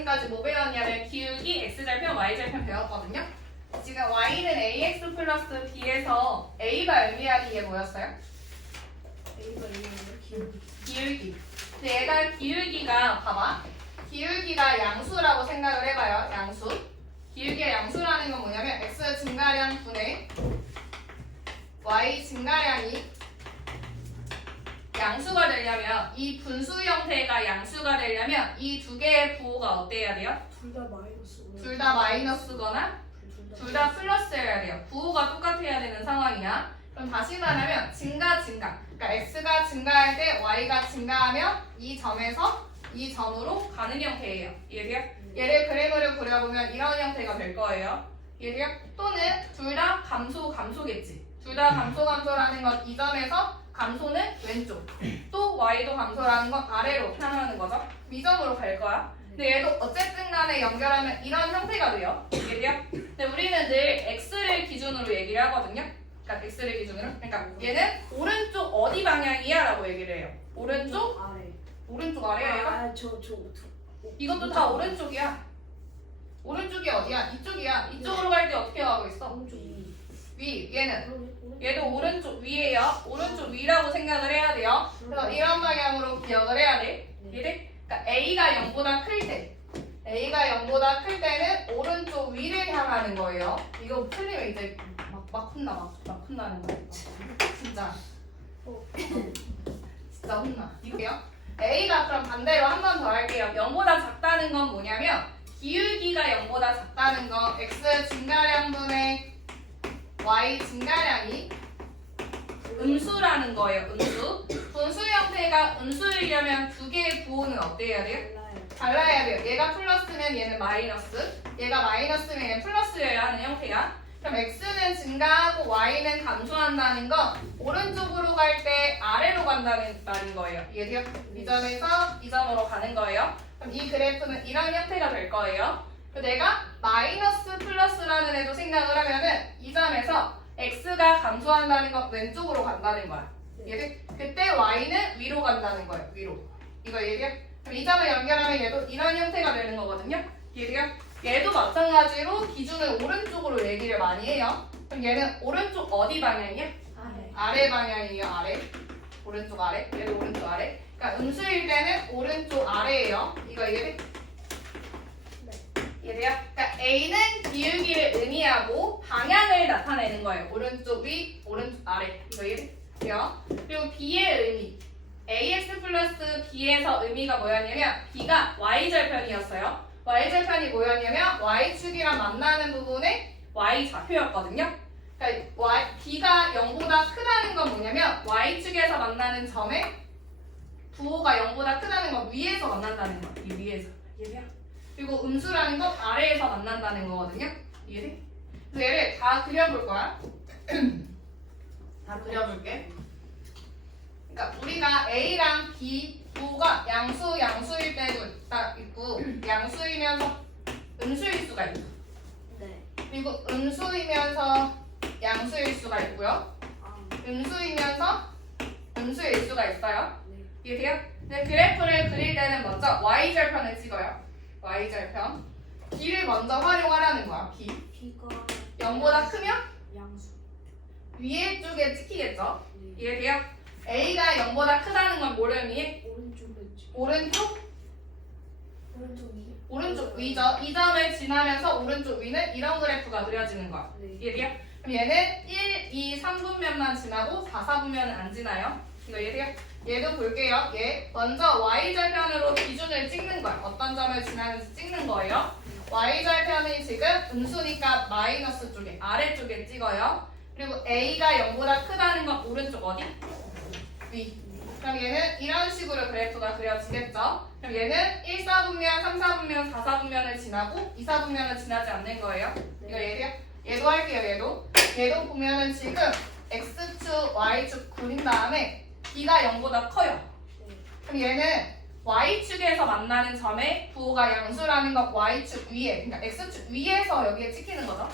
지금까지 뭐 배웠냐면 기울기 x절편, y절편 배웠거든요. 지금 y는 ax 플러스 b에서 a가 의미하는 게 뭐였어요? A가 있는 기울기. 근데 얘가 기울기가 봐봐. 기울기가 양수라고 생각을 해봐요. 양수. 기울기가 양수라는 건 뭐냐면 x 증가량 분의 y 증가량이 양수가 되려면 이 분수 형태가 양수가 되려면 이 두 개의 부호가 어때야 돼요? 둘다 마이너스. 둘 다 마이너스거나 둘 다 플러스여야 돼요. 부호가 똑같아야 되는 상황이야. 그럼 다시 말하면 증가. 그러니까 x가 증가할 때 y가 증가하면 이 점에서 이 점으로 가는 형태예요. 이해돼요? 얘를 그래프를 그려보면 이런 형태가 될 거예요. 이해돼요? 또는 둘 다 감소겠지. 둘 다 감소라는 건 이 점에서 감소는 왼쪽. 또 y도 감소라는 건 아래로 향하는 거죠. 이 점으로 갈 거야. 근데 얘도 어쨌든 간에 연결하면 이런 형태가 돼요. 이해돼요? 근데 우리는 늘 x를 기준으로 얘기를 하거든요. 그러니까 x를 기준으로. 그러니까 얘는 오른쪽 어디 방향이야? 라고 얘기를 해요. 오른쪽 아래야 얘가? 이것도 다 오른쪽이야. 오른쪽이 어디야? 이쪽이야. 이쪽으로 갈 때 어떻게 가고 있어? 위. 얘도 오른쪽 위에요. 오른쪽 위라고 생각을 해야 돼요. 그래서 이런 방향으로 기억을 해야 돼. 이해돼? 그러니까 A가 0보다 클 때, A가 0보다 클 때는 오른쪽 위를 향하는 거예요. 이거 틀리면 이제 막 혼나는 거야. 진짜 혼나. 이거요? A가 그럼 반대로 한 번 더 할게요. 0보다 작다는 건 뭐냐면 기울기가 0보다 작다는 건 x 증가량분의 y 증가량이 음수라는 거예요. 음수. 분수 형태가 음수이려면 두 개의 부호는 어때야 돼요? 달라야 돼요. 얘가 플러스면 얘는 마이너스, 얘가 마이너스면 얘는 플러스여야 하는 형태야. 그럼 x는 증가하고 y는 감소한다는 건 오른쪽으로 갈 때 아래로 간다는 말인 거예요. 이해돼요? 이 점에서 이 점으로 가는 거예요. 그럼 이 그래프는 이런 형태가 될 거예요. 내가 마이너스 플러스라는 애도 생각을 하면은 이 점에서 x가 감소한다는 건 왼쪽으로 간다는 거야. 이해돼? 그때 y는 위로 간다는 거예요. 위로. 이거 이해돼요? 그럼 이 점을 연결하면 얘도 이런 형태가 되는 거거든요. 이해돼요? 얘도 마찬가지로 기준을 오른쪽으로 얘기를 많이 해요. 그럼 얘는 오른쪽 어디 방향이야? 아래 방향이에요. 아래. 오른쪽 아래. 얘도 오른쪽 아래. 그러니까 음수일 때는 오른쪽 아래예요. 이거 이해돼? 이해돼요? 그러니까 A는 기울기를 의미하고 방향을 나타내는 거예요. 오른쪽 위, 오른쪽 아래. 이거 이해돼요? 그리고 B의 의미. AX 플러스 B에서 의미가 뭐였냐면 B가 Y절편이었어요. Y절편이 뭐였냐면 Y축이랑 만나는 부분에 Y좌표였거든요. 그러니까 B가 0보다 크다는 건 뭐냐면 Y축에서 만나는 점에 부호가 0보다 크다는 건 위에서 만난다는 거. 이 위에서. 이해돼요? 그리고 음수라는 건 아래에서 만난다는 거거든요. 이해돼? 그래서 얘를 다 그려볼 거야. 다 그려볼게. 그러니까 우리가 A랑 B 부호가 양수일 때도 있고 양수이면서 음수일 수가 있고 그리고 음수이면서 양수일 수가 있고요. 음수이면서 음수일 수가 있어요. 이해돼요? 근데 그래프를 그릴 때는 먼저 Y절편을 찍어요. Y절편. B를 먼저 활용하라는 거야. B. 0보다 크면 위에 쪽에 찍히겠죠? 이해돼요? A가 0보다 크다는 건 뭘 의미해? 오른쪽 위죠. 이 점을 지나면서 오른쪽 위는 이런 그래프가 그려지는 거야. 이해돼요? 그럼 얘는 1, 2, 3분면만 지나고 4, 4분면은 안 지나요. 이거 이해돼요? 얘도 볼게요. 얘 먼저 Y절편으로 기준을 찍는 거야. 어떤 점을 지나면서 찍는 거예요. Y절편이 지금 음수니까 마이너스 쪽에 아래쪽에 찍어요. 그리고 A가 0보다 크다는 건 오른쪽 어디? 위. 그럼 얘는 이런 식으로 그래프가 그려지겠죠. 그럼 얘는 1, 4분면, 3, 4분면, 4, 4분면을 지나고 2, 4분면을 지나지 않는 거예요. 이거 얘도요? 얘도 할게요. 얘도 보면은 지금 X축, Y축 그린 다음에 B가 0보다 커요. 그럼 얘는 Y축에서 만나는 점의 부호가 양수라는 건 Y축 위에, 그러니까 X축 위에서 여기에 찍히는 거죠.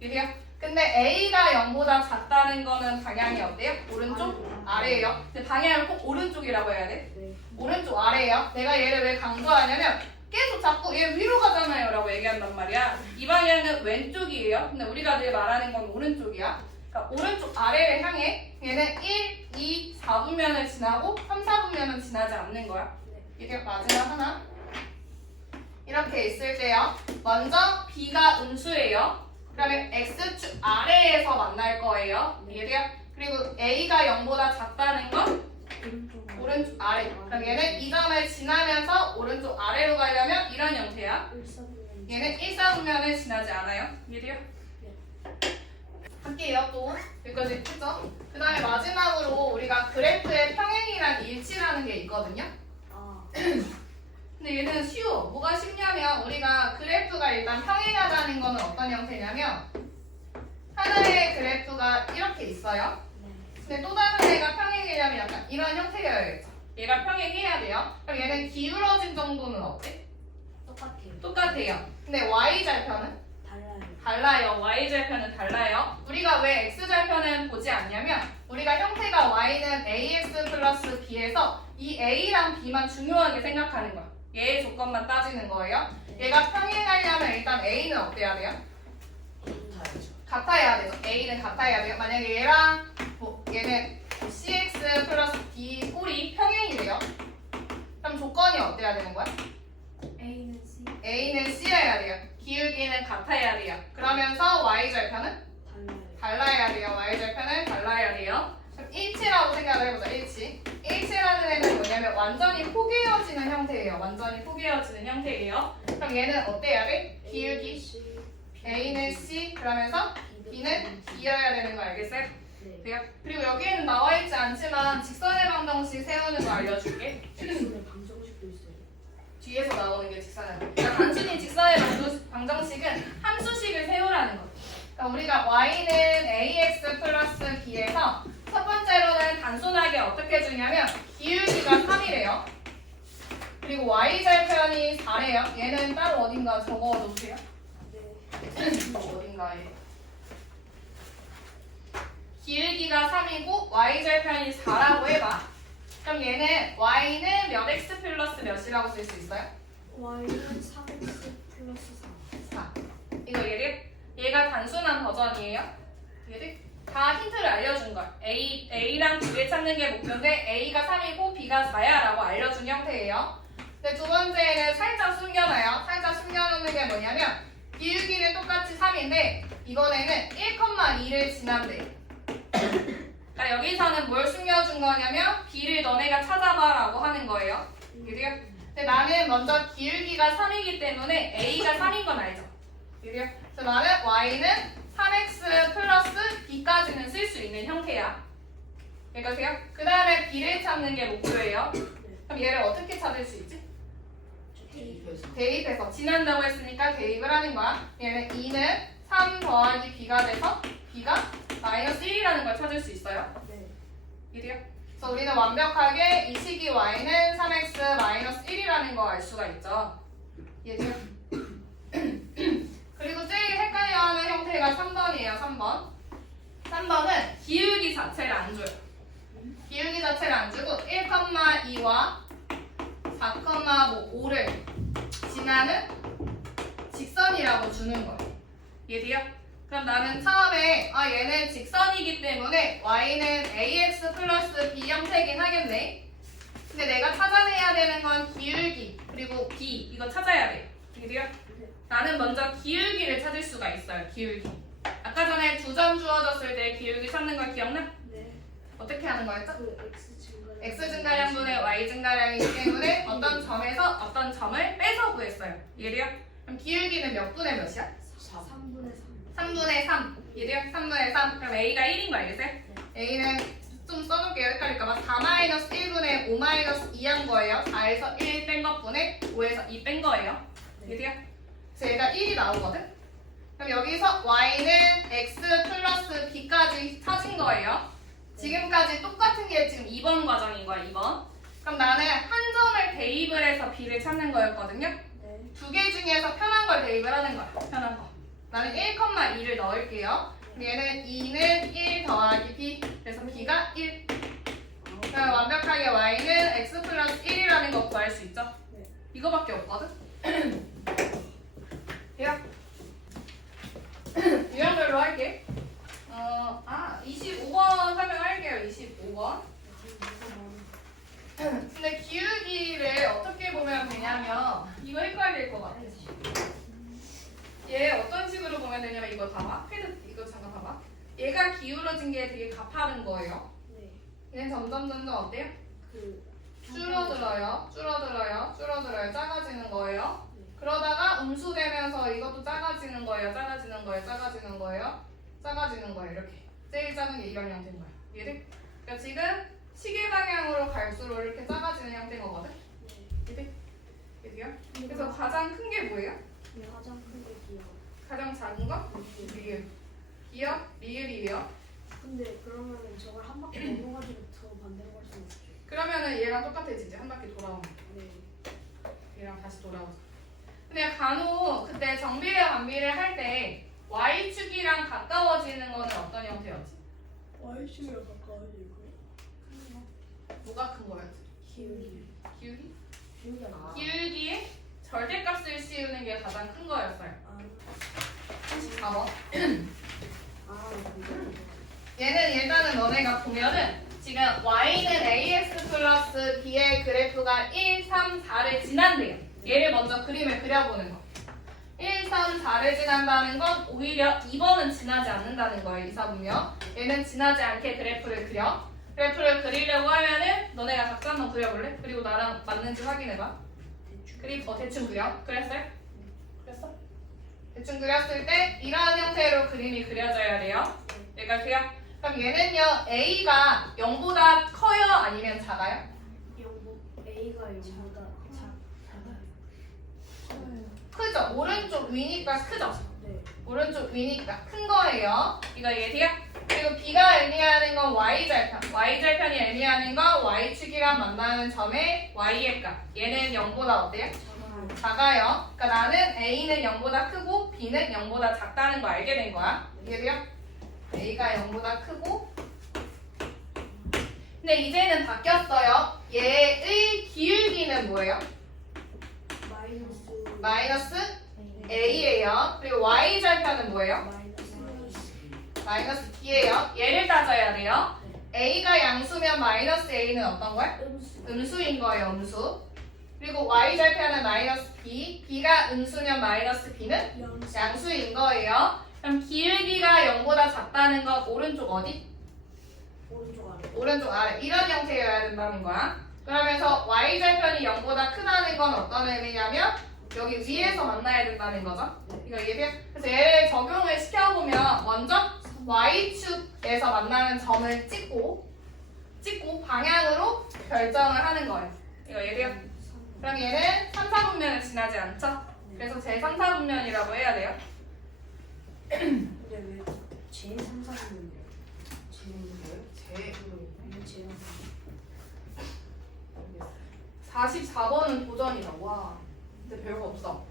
이래요? 근데 A가 0보다 작다는 거는 방향이 어때요? 오른쪽? 아래예요. 근데 방향을 꼭 오른쪽이라고 해야 돼. 오른쪽 아래예요. 내가 얘를 왜 강조하냐면 계속 자꾸 얘 위로 가잖아요 라고 얘기한단 말이야. 이 방향은 왼쪽이에요. 근데 우리가 늘 말하는 건 오른쪽이야. 그러니까 오른쪽 아래를 향해 얘는 1, 2, 4분면을 지나고 3, 4분면은 지나지 않는 거야. 이게 마지막 하나. 이렇게 있을 때요. 먼저 B가 음수예요. 그러면 X축 아래에서 만날 거예요. 이해돼요? 그리고 A가 0보다 작다는 건 오른쪽 아래. 그럼 얘는 이 점을 지나면서 오른쪽 아래로 가려면 이런 형태야. 얘는 1, 4분면을 지나지 않아요. 이해돼요? 할게요 또. 여기까지 했죠? 그 다음에 마지막으로 우리가 그래프의 평행이란 일치라는 게 있거든요. 근데 얘는 쉬워. 뭐가 쉽냐면 우리가 그래프가 일단 평행하다는 거는 어떤 형태냐면 하나의 그래프가 이렇게 있어요. 근데 또 다른 애가 평행이려면 약간 이런 형태여야겠죠. 얘가 평행해야 돼요. 그럼 얘는 기울어진 정도는 어때? 똑같아요. 근데 y절편은? 달라요. y절편은 달라요. 우리가 왜 x절편은 보지 않냐면 우리가 형태가 y는 ax 플러스 b에서 이 a랑 b만 중요하게 생각하는 거야. 얘의 조건만 따지는 거예요. 얘가 평행하려면 일단 a는 어때야 돼요? 같아야 되죠. a는 같아야 돼요. 만약에 얘랑 얘는 cx 플러스 d 꼴이 평행이래요. 그럼 조건이 어때야 되는 거야? A는 C여야 돼요. 기울기는 같아야 돼요. 그러면서 Y절편은? 달라야 돼요. Y절편은 달라야 돼요. 그럼 일치라고 생각을 해보자. 일치라는 애는 뭐냐면 완전히 포개어지는 형태예요. 완전히 포개어지는 형태예요. 그럼 얘는 어때야 돼? 기울기 A는 C 그러면서 B는 D여야 되는 거 알겠어요? 돼요? 그리고 여기에는 나와있지 않지만 직선의 방정식 세우는 거 알려줄게. 뒤에서 나오는 게 직선의 그러니까 단순히 직선의 방정식은 함수식을 세우라는 거. 그러니까 우리가 y는 ax 플러스 b에서 첫 번째로는 단순하게 어떻게 주냐면 기울기가 3이래요. 그리고 y절편이 4래요. 얘는 따로 어딘가 적어놓으세요. 어딘가에. 기울기가 3이고 y절편이 4라고 해봐. 그럼 얘는 y는 몇 x 플러스 몇이라고 쓸 수 있어요? y는 3x 플러스 4. 이거 얘가 단순한 버전이에요. 얘들 다 힌트를 알려준 거야. A랑 B를 찾는 게 목표인데 A가 3이고 B가 4야 라고 알려준 형태예요. 근데 두 번째는 살짝 숨겨놔요. 살짝 숨겨놓는 게 뭐냐면 기울기는 똑같이 3인데 이번에는 1,2를 지난대. 그러니까 여기서는 뭘 숨겨준 거냐면 B를 너네가 찾아봐 라고 하는 거예요. 이해돼요? 근데 나는 먼저 기울기가 3이기 때문에 A가 3인 건 알죠? 이해돼요? 그래서 나는 Y는 3x 플러스 B까지는 쓸 수 있는 형태야. 이해가세요? 그 다음에 B를 찾는 게 목표예요. 그럼 얘를 어떻게 찾을 수 있지? 대입해서. 지난다고 했으니까 대입을 하는 거야. 얘는 2는 3 더하기 B가 돼서 B가 마이너스 1이라는 걸 찾을 수 있어요. 이래요? 그래서 우리는 완벽하게 이 식이 y는 3x 마이너스 1이라는 거 알 수가 있죠. 이해돼요? 그리고 제일 헷갈려하는 형태가 3번이에요. 3번. 3번은 기울기 자체를 안 줘요. 기울기 자체를 안 주고 1,2와 4,5를 지나는 직선이라고 주는 거예요. 이해돼요? 그럼 나는 처음에 얘는 직선이기 때문에 y는 ax 플러스 b 형태긴 하겠네. 근데 내가 찾아내야 되는 건 기울기 그리고 b 이거 찾아야 돼. 이해돼요? 나는 먼저 기울기를 찾을 수가 있어요. 기울기. 아까 전에 2점 주어졌을 때 기울기 찾는 거 기억나? 네. 어떻게 하는 거였죠? x 증가량분의 y 증가량이기 때문에 어떤 점에서 어떤 점을 빼서 구했어요. 이해돼요? 그럼 기울기는 몇 분의 몇이야? 3분의 3. 3분의 3. 이해돼요? 3분의 3. 그럼 A가 1인 거 알겠어요? A는 좀 써놓을게요. 헷갈릴까봐. 4-1분의 5-2한 거예요. 4에서 1 뺀 것분에 5에서 2 뺀 거예요. 이해돼요? 그래서 얘가 1이 나오거든? 그럼 여기서 Y는 X 플러스 B까지 찾은 거예요. 지금까지 똑같은 게 지금 2번 과정인 거야. 2번. 그럼 나는 한 점을 대입을 해서 B를 찾는 거였거든요. 네. 두 개 중에서 편한 걸 대입을 하는 거야. 편한 거. 나는 1,2를 넣을게요. 얘는 2는 1 더하기 B. 그래서 B가 1. 그럼 완벽하게 Y는 X 플러스 1이라는 거 구할 수 있죠? 네. 이거밖에 없거든? 되냐면 이거 헷갈릴 것 같아. 얘 어떤 식으로 보면 되냐면 이거 봐봐. 헤드 이거 잠깐 봐봐. 얘가 기울어진 게 되게 가파른 거예요. 네. 얘는 점점 어때요? 그 줄어들어요. 작아지는 거예요. 그러다가 음수되면서 이것도 작아지는 거예요. 작아지는 거예요. 이렇게. 제일 작은 게 이런 형태인 거야. 이해돼? 그러니까 지금 시계 방향으로 갈수록 이렇게 작아지는 형태인 거거든. 이해돼? 이해돼요? 그래서 가장 큰 게 뭐예요? 가장 큰게 기억. 가장 작은 거? 리을. 기억? 리을이에요. 근데 그러면은 저걸 한 바퀴 넘어가지고 더 반대로 갈 수는 없죠. 그러면은 얘랑 똑같아지지. 한 바퀴 돌아오면. 네. 얘랑 다시 돌아오자. 근데 간혹 그때 정비례 반비례 할 때 y축이랑 가까워지는 거는 어떤 형태였지? Y축이랑 가까워지고요. 뭐가 큰 거였지? 기울기. 기울기? 기울기 아니야. 기울기에 절대값을 씌우는 게 가장 큰 거였어요. 아, 4번. 근데 얘는 일단은 너네가 보면은 지금 y는 ax 플러스 b의 그래프가 1, 3, 4를 지난대요. 얘를 먼저 그림을 그려보는 거. 1, 3, 4를 지난다는 건 오히려 2번은 지나지 않는다는 거예요. 2, 4분명. 얘는 지나지 않게 그래프를 그려. 그래프를 그리려고 하면은 너네가 각자 한번 그려볼래? 그리고 나랑 맞는지 확인해봐. 대충 그려. 그랬어요? 그랬어? 대충 그렸을 때 이런 형태로 그림이 그려져야 돼요. 얘가 돼요? 그럼 얘는요, A가 0보다 커요? 아니면 작아요? A가 0보다 작아요. 크죠? 오른쪽 위니까 크죠? 네. 오른쪽 위니까 큰 거예요. 이거 이해돼요? 그리고 B가 의미하는 건 Y절편. Y절편이 의미하는 건 Y축이랑 만나는 점의 Y의 값. 얘는 0보다 어때요? 작아요. 작아요. 그러니까 나는 A는 0보다 크고 B는 0보다 작다는 거 알게 된 거야. 이해돼요? A가 0보다 크고 근데 이제는 바뀌었어요. 얘의 기울기는 뭐예요? 마이너스 A예요. 그리고 Y절편은 뭐예요? 마이너스 B예요. 얘를 따져야 돼요. A가 양수면 마이너스 A는 어떤 거야? 음수인 거예요. 음수. 그리고 Y절편은 마이너스 B, B가 음수면 마이너스 B는 양수인 거예요. 그럼 기울기가 0보다 작다는 건 오른쪽 어디? 오른쪽 아래. 오른쪽 아래. 이런 형태여야 된다는 거야. 그러면서 Y절편이 0보다 크다는 건 어떤 의미냐면 여기 위에서 만나야 된다는 거죠. 이거 이해돼요? 그래서 얘를 적용을 시켜보면 먼저 Y축에서 만나는 점을 찍고 방향으로 결정을 하는 거예요. 이거 이해돼요? 그럼 얘는 3, 4분면을 지나지 않죠? 그래서 제 3, 4분면이라고 해야 돼요. 근데 왜 제3사분면이에요? 제 4 44번은 도전이다. 와. 근데 별거 없어.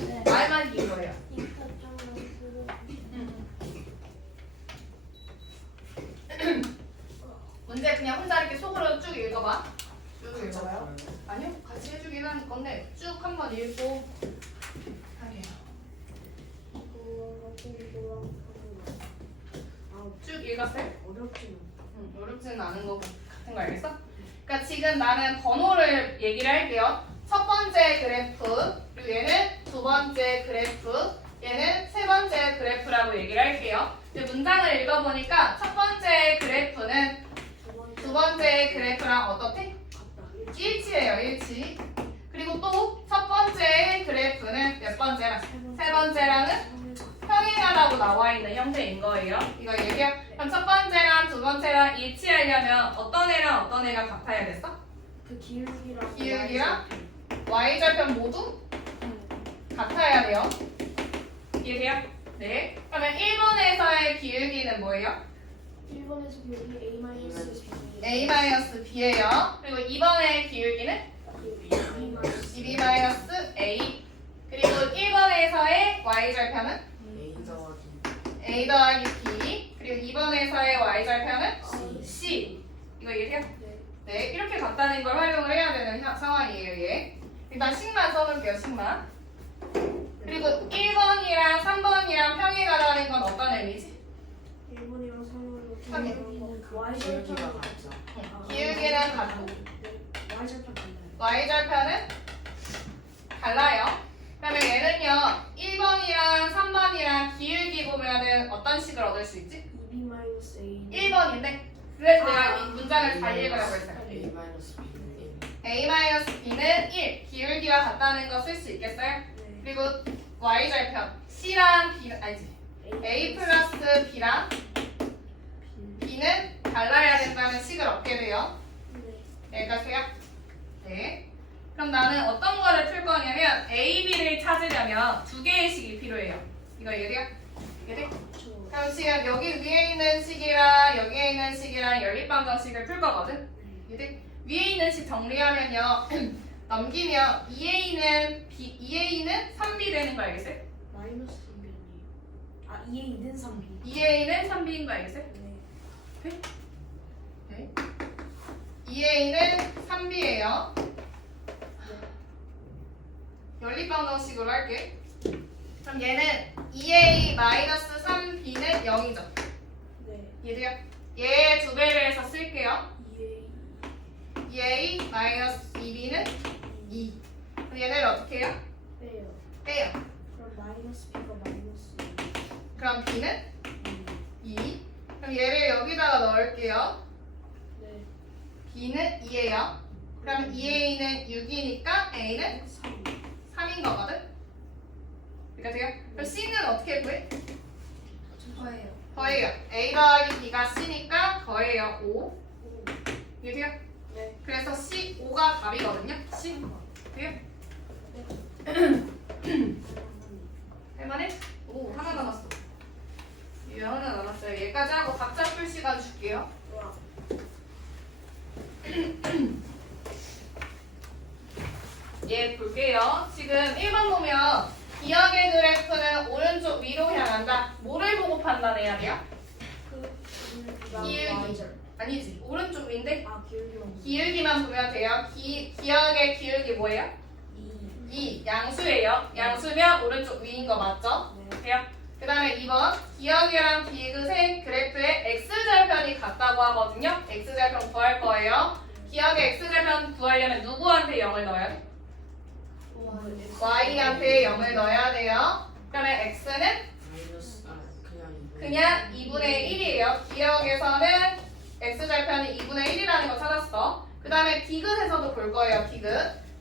네. 말만 길어요. 문제 그냥 혼자 이렇게 속으로 쭉 읽어봐. 쭉 읽어봐요. 아니요, 같이 해주긴 하는 건데 쭉 한번 읽고 하게요. 쭉 읽었어요? 어렵지는 않은 거 같은 거 알겠어? 그러니까 지금 나는 번호를 얘기를 할게요. 첫 번째 그래프, 그리고 얘는 두 번째 그래프, 얘는 세 번째 그래프라고 얘기를 할게요. 근데 문장을 읽어보니까 첫 번째 그래프는 두 번째 그래프랑 어떻게? 일치예요, 일치. 그리고 또 첫 번째 그래프는 몇 번째랑? 세 번째랑은 평행하다고 나와 있는 형태인 거예요. 이거 얘기해요. 그럼 첫 번째랑 두 번째랑 일치하려면 어떤 애랑 어떤 애가 같아야겠어? 그 기울기랑 Y절편 모두 같아야 돼요. 이해돼요? 네. 그러면 1번에서의 기울기는 뭐예요? 1번에서 기울기 A-B예요. 그리고 2번의 기울기는 B-A. 그리고 1번에서의 Y절편은 A 더하기 B. 그리고 2번에서의 Y절편은 C. 이거 이해돼요? 네. 이렇게 같다는 걸 활용을 해야 되는 상황이에요, 얘. 일단 식만 써놓을게요, 식만. 그리고 1번이랑 3번이랑 평행하다는 건 어떤 의미지? 1번이랑 3번이랑 평행. Y절편은 기울기는 같고 Y절편 달라요. Y절편은 달라요. 그러면 얘는요 1번이랑 3번이랑 기울기 보면은 어떤 식을 얻을 수 있지? 2b-a 1번인데 그래서 내가 이 문장을 잘 읽으라고 했어요. a-b는 1 기울기가 같다는 거 쓸 수 있겠어요? 네. 그리고 y절편 c랑 b 아니지 a 플러스 b랑 b는 달라야 된다는 식을 얻게 돼요. 네. 여기까지요? 네. 그럼 나는 어떤 거를 풀 거냐면 a, b를 찾으려면 두 개의 식이 필요해요. 이거 얘들이야? 얘들? 저 그럼 지금 여기 위에 있는 식이랑 여기에 있는 식이랑 연립방정식을 풀 거거든? 얘들? 위에 있는 식 정리하면요 넘기면 2a는 3b 되는 거 알겠어요? 마이너스 3b 아니에요? 아 2a 는 3b 2a는 3b인 거 알겠어요? 네. 네. 2a는 3b예요. 연립방정식으로 할게. 그럼 얘는 2a-3b는 0이죠. 네. 얘도요? 얘 두 배를 해서 쓸게요. 2a 2a-2b는 2. 그럼 얘네를 어떻게 해요? 빼요. 빼요. 그럼 마이너스 b가 마이너스 그럼 b는 2. 2. 그럼 얘를 여기다가 넣을게요. 네. b는 2예요. 그럼 2a는 6이니까 a는 3. 3인 거거든? 그러니까 돼요? 그럼 c는 어떻게 구해? 저예요. 더해요. a 더하기 b가 c니까 더해요. 5. 이게 돼요? 네. 그래서 c, 5가 답이거든요. c. 돼요? 할만해? 오, 하나 남았어. 얘 하나 남았어요. 얘까지 하고 각자 풀 시간 줄게요. 와. 얘 볼게요. 지금 1번 보면 기억의 그래프는 오른쪽 위로 향한다. 뭐를 보고 판단해야 돼요? 기울기. 아니지. 오른쪽 위인데 아 기울기만. 기울기만 보면 돼요. 기억의 기울기 뭐예요? 2. 2. 양수예요. 양수면 오른쪽 위인 거 맞죠? 네. 돼요? 그 다음에 2번 기억이랑 디귿의 그래프의 x절편이 같다고 하거든요. x절편 구할 거예요. 기억의 x절편 구하려면 누구한테 0을 넣어야 돼? y한테 0을 넣어야 돼요. 그러면 x는 그냥 2분의 1이에요. 기억에서는 x절편이 2분의 1이라는 거 찾았어. 그 다음에 디귿에서도 볼 거예요.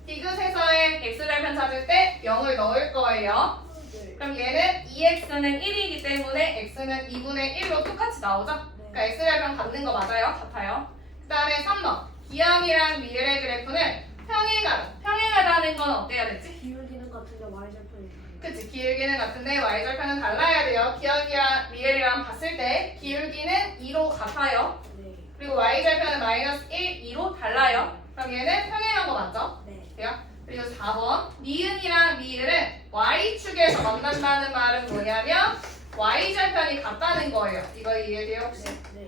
디귿에서의 x절편 찾을 때 0을 넣을 거예요. 네. 그럼 얘는 2x는 1이기 때문에 x는 2분의 1로 똑같이 나오죠? 그러니까 x절편 갖는 거 맞아요? 같아요. 그 다음에 3번 기억이랑 미래의 그래프는 평행하다는 건 어때야 되지? 기울기는 같은데 y절편이 다르네. 그치, 기울기는 같은데 y절편은 달라야 돼요. 기억이랑 미래랑 봤을 때 기울기는 2로 같아요. 네. 그리고 y절편은 마이너스 1, 2로 달라요. 그럼 얘는 평행한 거 맞죠? 네. 돼요? 그리고 4번 니은이랑 미을은 y축에서 만난다는 말은 뭐냐면 y절편이 같다는 거예요. 이거 이해돼요 혹시? 네.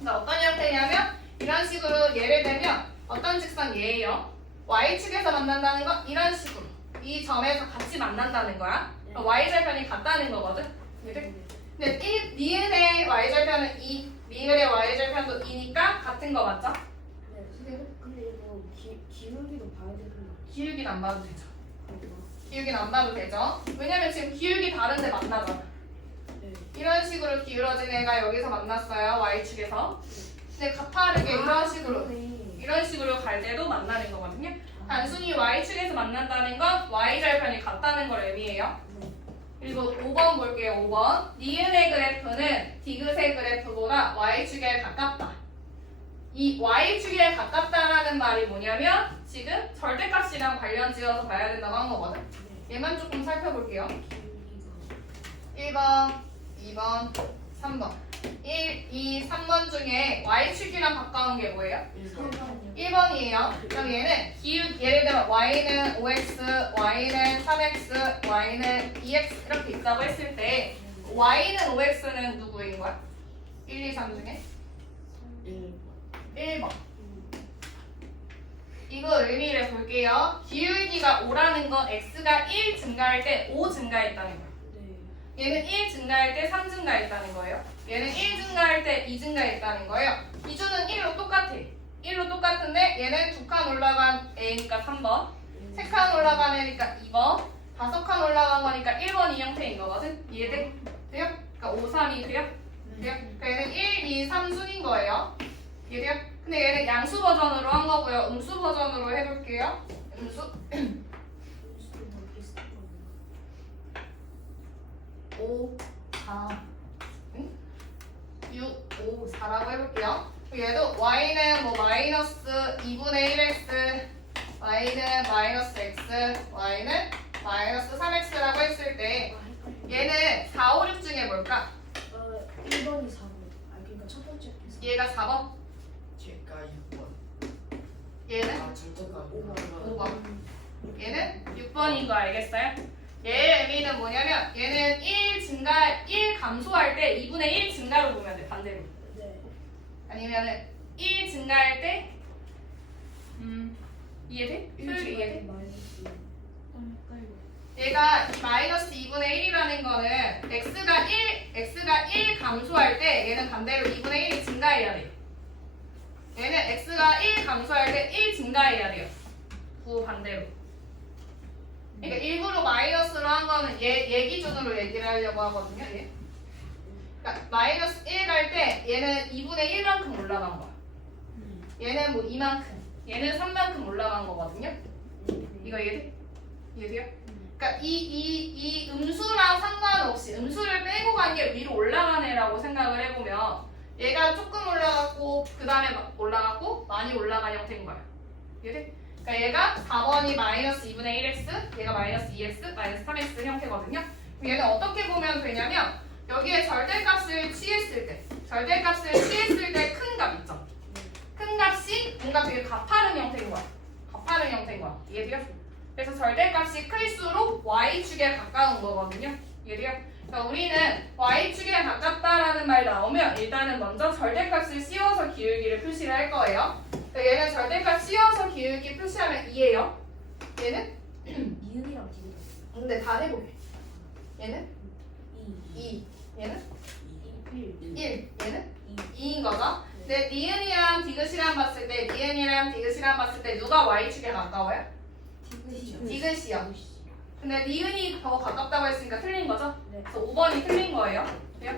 그러니까 어떤 형태냐면 이런 식으로 예를 들면 어떤 직선 얘예요. y축에서 만난다는 건 이런 식으로 이 점에서 같이 만난다는 거야. 그럼 y절편이 같다는 거거든. 이해돼? 근데 니은의 y절편은 2, 미을의 y절편도 2니까 같은 거 맞죠? 네. 근데 이거 기울기도 봐야 되는 거 기울기는 안 봐도 되죠. 같아요. 기울기는 안 봐도 되죠. 왜냐면 지금 기울기 다른데 만나잖아. 네. 이런 식으로 기울어진 애가 여기서 만났어요. y축에서. 근데 가파르게 이런 식으로 갈 때도 만나는 거거든요. 단순히 y축에서 만난다는 건 y절편이 같다는 걸 의미해요. 그리고 5번 볼게요. 5번 니은의 그래프는 디귿의 그래프보다 y축에 가깝다. 이 y축에 가깝다라는 말이 뭐냐면 지금 절대값이랑 관련 지어서 봐야 된다고 한 거거든. 얘만 조금 살펴볼게요. 1번, 2번, 3번 1, 2, 3번 중에 y축이랑 가까운 게 뭐예요? 1번이에요. 그럼 얘는 예를 들면 y는 5x, y는 3x, y는 2x 이렇게 있다고 했을 때 y는 5x는 누구인 거야? 1, 2, 3 중에? 1번. 이거 의미를 볼게요. 기울기가 5라는 건 x가 1 증가할 때 5 증가했다는 거야. 얘는 1 증가할 때 3 증가했다는 거예요. 얘는 1 증가할 때 2 증가했다는 거예요. 기준은 1로 똑같아. 1로 똑같은데 얘는 두 칸 올라간 a니까 3번. 3칸 올라가니까 2번, 5칸 올라간 거니까 1번이 형태인 거거든. 이해돼? 돼요? 그러니까 5, 3이 돼요? 돼요? 그러니까 얘는 1, 2, 3순인 거예요. 이해돼요? 근데 얘는 양수 버전으로 한 거고요. 음수 버전으로 해볼게요. 음수 5, 4, 6, 5, 4라고 해볼게요. 얘도 y는 뭐 마이너스 2분의 1x, y는 마이너스 x, y는 마이너스 3x라고 했을 때 얘는 4, 5, 6 중에 뭘까? 1번이 4번. 아 그러니까 첫 번째 게 얘가 4번, 제가 6번. 얘는 아 절대가 5번. 얘는 6번인 거 알겠어요? 얘의 의미는 뭐냐면 얘는 1 감소할 때 2분의 1 증가로 보면 돼, 반대로. 네. 아니면은 1 증가할 때 이해돼? 소율이 이해돼? 마이너스. 얘가 이 마이너스 2분의 1이라는 거는 x가 1 감소할 때 얘는 반대로 2분의 1이 증가해야 돼요. 얘는 x가 1 감소할 때 1 증가해야 돼요. 구 반대로. 그러니까 일부러 마이너스로 한 거는 얘 기준으로 얘기를 하려고 하거든요. 얘. 그러니까 마이너스 1 갈 때 얘는 2분의 1만큼 올라간 거야. 얘는 뭐 2만큼, 얘는 3만큼 올라간 거거든요. 이거 이해돼? 이해돼요? 그러니까 이 음수랑 상관없이 음수를 빼고 간 게 위로 올라간 애라고 생각을 해보면 얘가 조금 올라갔고 그 다음에 올라갔고 많이 올라간 형태인 거예요. 이해돼? 그러니까 얘가 4번이 마이너스 2분의 1x, 얘가 마이너스 2x, 마이너스 3x 형태거든요. 그럼 얘는 어떻게 보면 되냐면 여기에 절대값을 취했을 때 큰 값 있죠? 큰 값이 뭔가 되게 가파른 형태인 거야. 가파른 형태인 거야. 이해돼요? 그래서 절대값이 클수록 y축에 가까운 거거든요. 이해돼요? 그러니까 우리는 y축에 가깝다라는 말 나오면 일단은 먼저 절대값을 씌워서 기울기를 표시를 할 거예요. 그러니까 얘는 절대값 씌워서 기울기 표시하면 2예요. 얘는? 니은이랑 디귿. 근데 다 해보게. 얘는? 2. 2. 얘는? 1. 1. 얘는? 2인 거죠? 근데 니은이랑 디귿이랑 봤을 때 누가 y축에 가까워요? 디귿이요. 근데 니은이 더 가깝다고 했으니까 틀린 거죠? 네. 그래서 5번이 틀린 거예요. 돼요?